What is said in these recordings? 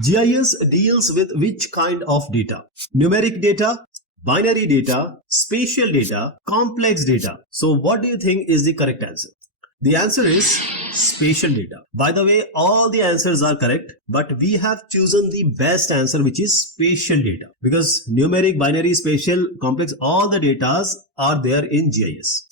GIS deals with which kind of data? Numeric data, binary data, spatial data, complex data. So what do you think is the correct answer? The answer is spatial data. By the way, all the answers are correct, but we have chosen the best answer, which is spatial data, because numeric, binary, spatial, complex, all the data are there in GIS.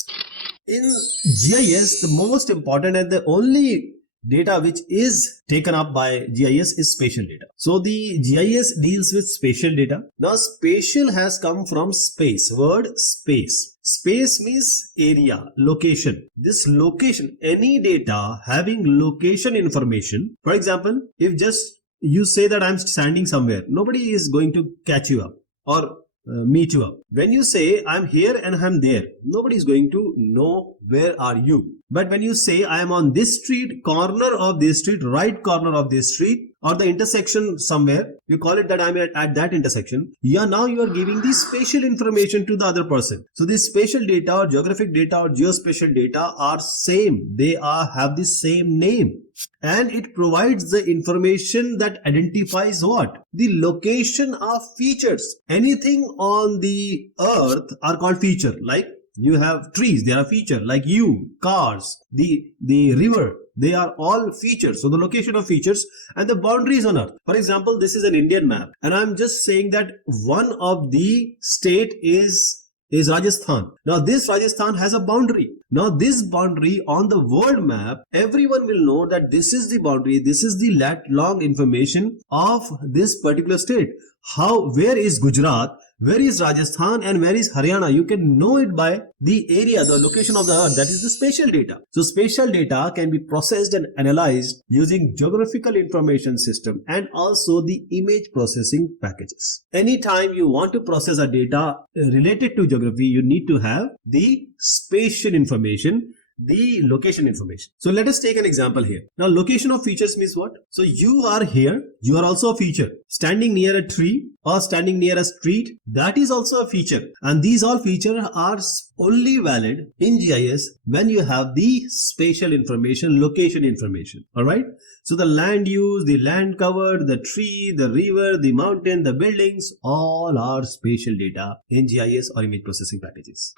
In GIS, the most important and the only data which is taken up by GIS is spatial data. So the GIS deals with spatial data. Now spatial has come from space, word space. Space means area, location. This location, any data having location information. For example, if just you say that I'm standing somewhere, nobody is going to catch you up or meet you up. When you say I'm here and I'm there, nobody is going to know where are you. But when you say I am on this street, corner of this street, right corner of this street, or the intersection somewhere, you call it that I'm at that intersection. Yeah, now you are giving the spatial information to the other person. So this spatial data or geographic data or geospatial data are same. They have the same name. And it provides the information that identifies what? The location of features. Anything on the earth are called feature. Like you have trees, they are feature. Like you, cars, the river, they are all features. So the location of features and the boundaries on earth. For example, this is an Indian map. And I'm just saying that one of the state is Rajasthan. Now this Rajasthan has a boundary. Now this boundary on the world map, everyone will know that this is the boundary, this is the lat long information of this particular state. Where is Gujarat, where is Rajasthan, and where is Haryana? You can know it by the area, the location of the earth. That is the spatial data. So spatial data can be processed and analyzed using geographical information system and also the image processing packages. Anytime you want to process a data related to geography, you need to have the spatial information, the location information. So let us take an example here. Now location of features means what? So you are here, you are also a feature. Standing near a tree or standing near a street, that is also a feature. And these all features are only valid in GIS when you have the spatial information, location information. Alright. So the land use, the land cover, the tree, the river, the mountain, the buildings, all are spatial data in GIS or image processing packages.